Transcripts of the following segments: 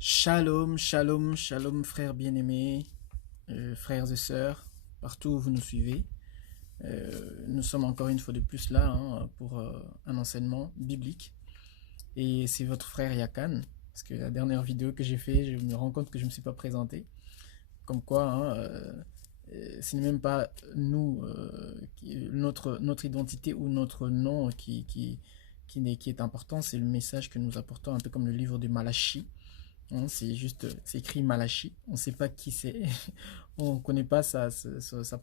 Shalom, shalom, shalom, frères bien-aimés, frères et sœurs, partout où vous nous suivez. Nous sommes encore une fois de plus là pour un enseignement biblique. Et c'est votre frère Yakan, parce que la dernière vidéo que j'ai fait, je me rends compte que je ne me suis pas présenté. Comme quoi, ce n'est même pas nous, notre identité ou notre nom qui est important, c'est le message que nous apportons, un peu comme le livre de Malachie. C'est juste, c'est écrit Malachi. On ne sait pas qui c'est. On ne connaît pas sa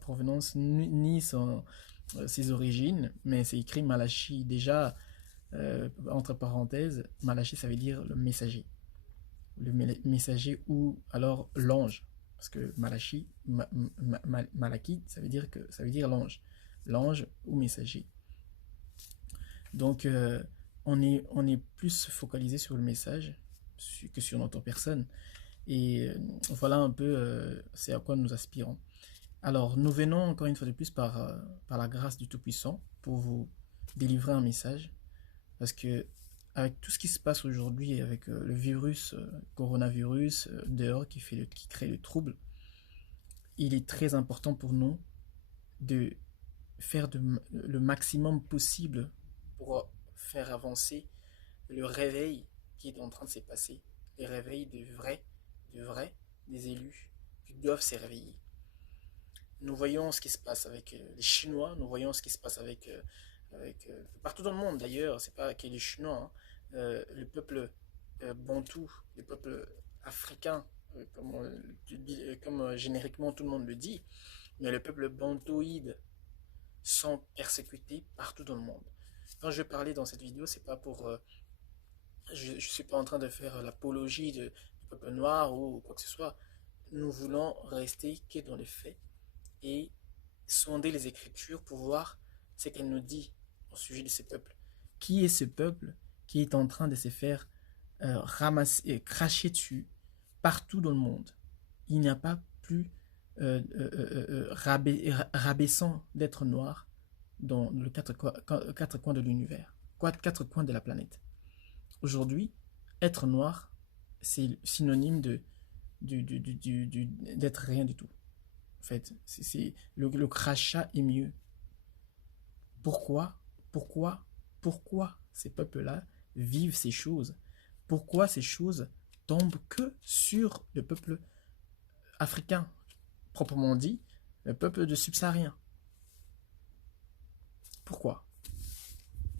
provenance ni ses origines, mais c'est écrit Malachi. Déjà, entre parenthèses, Malachi, ça veut dire le messager. Le messager ou alors l'ange. Parce que Malachi, Malaki, ça veut dire l'ange. L'ange ou messager. Donc, on est plus focalisé sur le message que sur notre personne. Et voilà un peu c'est à quoi nous aspirons. Alors, nous venons encore une fois de plus par la grâce du Tout-Puissant pour vous délivrer un message. Parce que avec tout ce qui se passe aujourd'hui, avec le virus, coronavirus, dehors, qui crée le trouble, il est très important pour nous de faire le maximum possible pour faire avancer le réveil qui est en train de se passer. Les réveils des élus qui doivent se réveiller. Nous voyons ce qui se passe avec les Chinois, nous voyons ce qui se passe partout dans le monde d'ailleurs, c'est pas que les Chinois, le peuple bantou, le peuple africain, comme génériquement tout le monde le dit, mais le peuple bantouide sont persécutés partout dans le monde. Quand je vais parler dans cette vidéo, c'est pas pour je ne suis pas en train de faire l'apologie du peuple noir ou quoi que ce soit. Nous voulons rester que dans les faits et sonder les Écritures pour voir ce qu'elle nous dit au sujet de ce peuple. Qui est ce peuple qui est en train de se faire ramasser, cracher dessus partout dans le monde? Il n'y a pas plus rabaissant d'être noir dans les quatre coins de l'univers, quatre coins de la planète. Aujourd'hui, être noir, c'est synonyme d'être rien du tout. En fait, le crachat est mieux. Pourquoi Pourquoi ces peuples-là vivent ces choses? Pourquoi ces choses tombent que sur le peuple africain, proprement dit, le peuple de subsaharien? Pourquoi?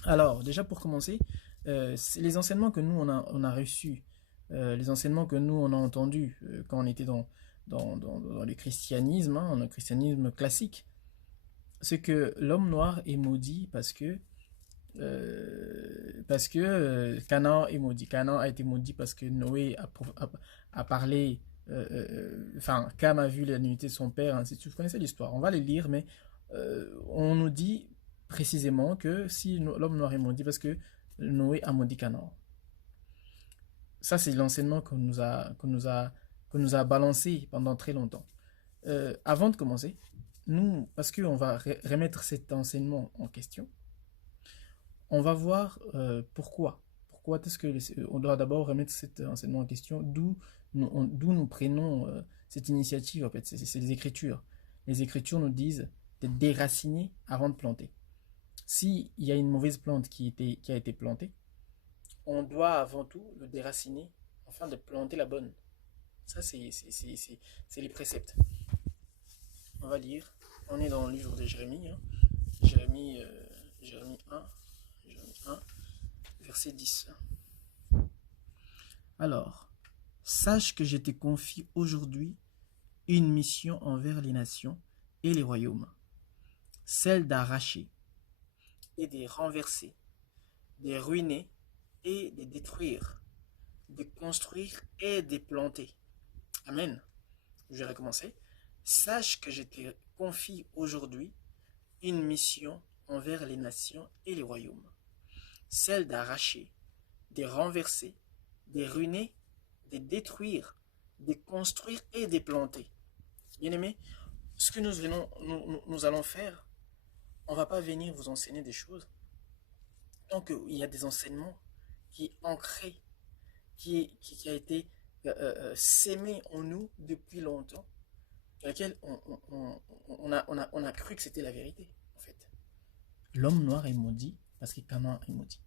Alors, déjà pour commencer, les enseignements que nous, on a reçus, les enseignements que nous, on a entendus quand on était dans le christianisme, dans le christianisme classique, c'est que l'homme noir est maudit parce que Canaan est maudit. Canaan a été maudit parce que Noé a parlé, enfin, Cam a vu la nudité de son père, ainsi de suite. Vous connaissez l'histoire, on va les lire, mais on nous dit précisément que si l'homme noir est maudit parce que Noé a maudit Canaan. Ça, c'est l'enseignement qu'on nous a balancé pendant très longtemps. Avant de commencer, nous, parce qu'on va remettre cet enseignement en question, on va voir pourquoi. Pourquoi est-ce que on doit d'abord remettre cet enseignement en question, d'où nous prenons cette initiative, en fait, c'est les Écritures. Les Écritures nous disent de déraciner avant de planter. S'il y a une mauvaise plante qui a été plantée, on doit avant tout le déraciner afin de planter la bonne. Ça, c'est les préceptes. On va lire. On est dans le livre de Jérémie. Jérémie, Jérémie 1, Jérémie 1, verset 10. Alors, sache que je te confie aujourd'hui une mission envers les nations et les royaumes, celle d'arracher et de renverser, de ruiner et de détruire, de construire et de planter. Amen. Je vais recommencer. Sache que je te confie aujourd'hui une mission envers les nations et les royaumes, celle d'arracher, de renverser, de ruiner, de détruire, de construire et de planter. Bien aimé, ce que nous allons faire, on ne va pas venir vous enseigner des choses tant qu'il y a des enseignements qui est ancré, qui a été s'aimer en nous depuis longtemps, dans laquelle on a cru que c'était la vérité, en fait. L'homme noir est maudit parce que Canaan est maudit.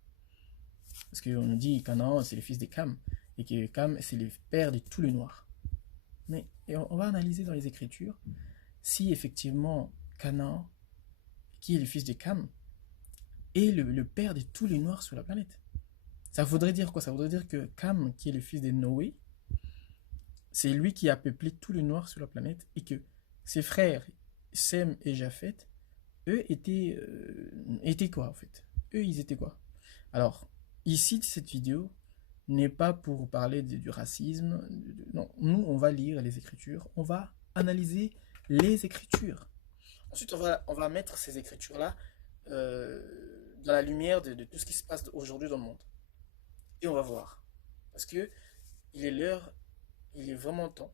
Parce qu'on nous dit que Canaan, c'est le fils de Cam, et que Cam, c'est le père de tous les noirs. Mais on va analyser dans les Écritures si effectivement Canaan, qui est le fils de Cam, est le père de tous les noirs sur la planète. Ça voudrait dire quoi? Ça voudrait dire que Cam, qui est le fils de Noé, c'est lui qui a peuplé tous les noirs sur la planète, et que ses frères, Sem et Japheth, eux étaient quoi en fait? Eux, ils étaient quoi? Alors, ici, cette vidéo n'est pas pour parler du racisme. Non, nous, on va lire les Écritures, on va analyser les Écritures. Ensuite, on va mettre ces Écritures-là dans la lumière de tout ce qui se passe aujourd'hui dans le monde. Et on va voir. Parce que il est l'heure, il est vraiment temps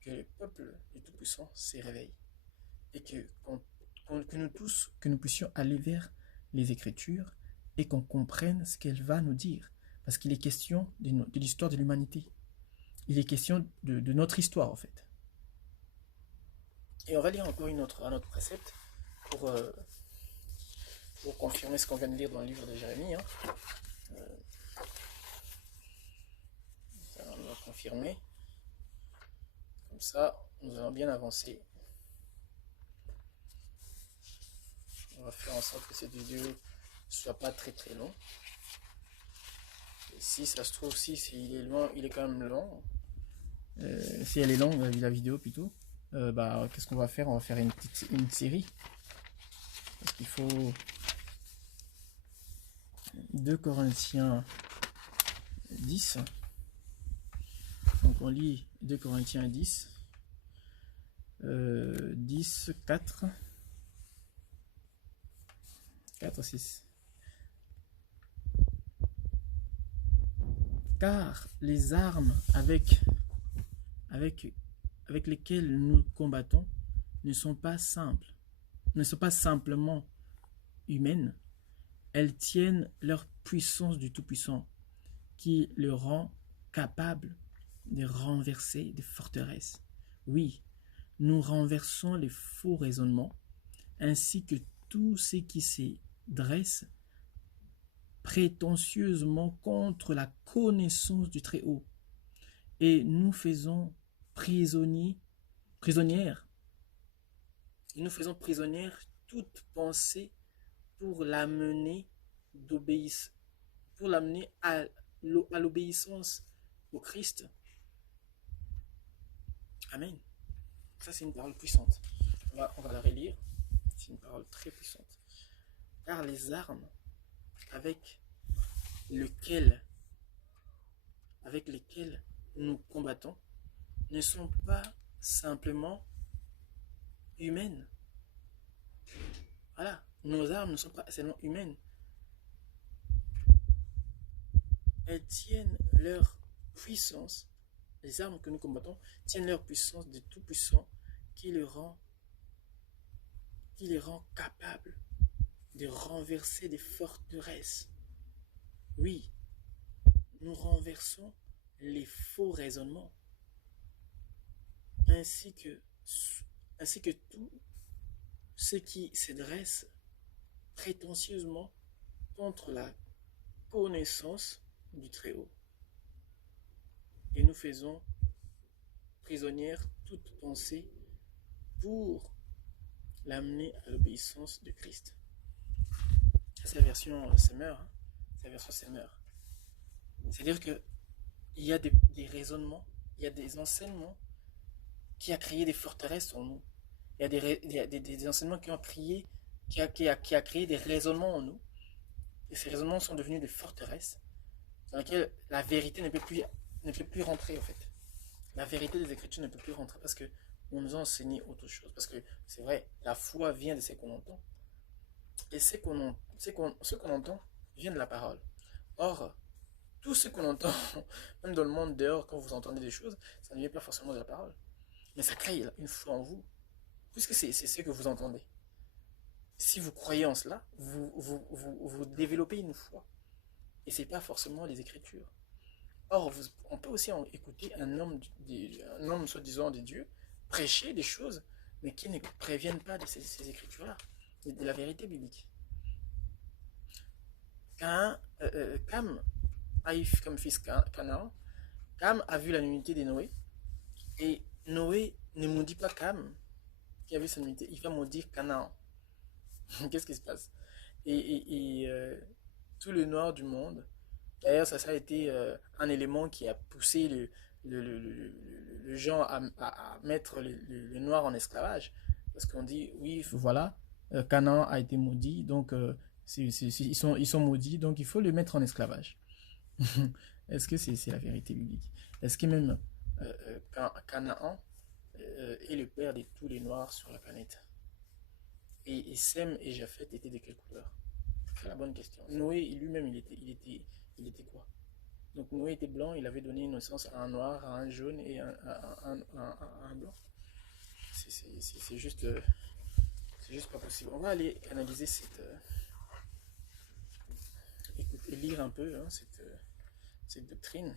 que le peuple du Tout-Puissant se réveille. Et que nous tous, que nous puissions aller vers les Écritures et qu'on comprenne ce qu'elle va nous dire. Parce qu'il est question de l'histoire de l'humanité. Il est question de notre histoire, en fait. Et on va lire encore un autre précepte pour, pour confirmer ce qu'on vient de lire dans le livre de Jérémie. Hein. On va confirmer. Comme ça, nous allons bien avancer. On va faire en sorte que cette vidéo ne soit pas très très longue. Et si ça se trouve, si il est loin, il est quand même long. Si elle est longue, la vidéo plutôt, qu'est-ce qu'on va faire? On va faire une série. Parce qu'il faut 2 Corinthiens 10. Donc on lit 2 Corinthiens 10. 10, 4. 4, 6. Car les armes avec lesquelles nous combattons ne sont pas simples, ne sont pas simplement humaines. Elles tiennent leur puissance du Tout-Puissant, qui le rend capable de renverser des forteresses. Oui, nous renversons les faux raisonnements, ainsi que tout ce qui se dresse prétentieusement contre la connaissance du Très-Haut, et nous faisons prisonnière toute pensée pour l'amener à l'obéissance au Christ. Amen. Ça, c'est une parole puissante. On va la relire. C'est une parole très puissante. Car les armes avec lesquelles nous combattons ne sont pas simplement humaines. Voilà, nos armes ne sont pas seulement humaines. Elles tiennent leur puissance, les armes que nous combattons tiennent leur puissance de Tout-Puissant qui les rend capables de renverser des forteresses. Oui, nous renversons les faux raisonnements, ainsi que tout ce qui se dresse prétentieusement contre la connaissance du Très-Haut. Et nous faisons prisonnière toute pensée pour l'amener à l'obéissance de Christ. C'est la version Semeur. Hein? C'est la version Semeur. C'est-à-dire que il y a des raisonnements, il y a des enseignements qui a créé des forteresses en nous. Il y a des enseignements qui ont créé, qui a créé des raisonnements en nous. Et ces raisonnements sont devenus des forteresses dans lesquelles la vérité ne peut plus rentrer en fait. La vérité des Écritures ne peut plus rentrer parce que on nous a enseigné autre chose. Parce que c'est vrai, la foi vient de ce qu'on entend. Et ce qu'on entend vient de la parole. Or, tout ce qu'on entend, même dans le monde dehors, quand vous entendez des choses, ça ne vient pas forcément de la parole. Mais ça crée une foi en vous, puisque c'est ce que vous entendez. Si vous croyez en cela, vous développez une foi. Et c'est pas forcément les Écritures. Or, on peut aussi écouter un homme soi-disant de Dieu, prêcher des choses, mais qui ne préviennent pas de ces écritures-là, de la vérité biblique. Cam a eu comme fils Canaan. Cam a vu la nudité de Noé, et Noé ne maudit pas Cam, qui a vu sa nudité, il va maudire Canaan. Qu'est-ce qui se passe? Tout le noir du monde, d'ailleurs, ça a été un élément qui a poussé le genre à mettre le noir en esclavage. Parce qu'on dit, oui, voilà, Canaan a été maudit, donc ils sont maudits, donc il faut le mettre en esclavage. Est-ce que c'est la vérité biblique? Est-ce que même Canaan est le père de tous les noirs sur la planète? Et Sem et Japhet étaient de quelle couleur? C'est la bonne question. Noé lui-même, il était quoi? Donc Noé était blanc, il avait donné naissance à un noir, à un jaune et à un blanc. C'est juste, c'est juste pas possible. On va aller analyser écoutez, lire un peu cette doctrine.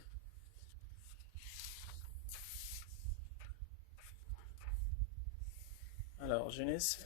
Alors, Genèse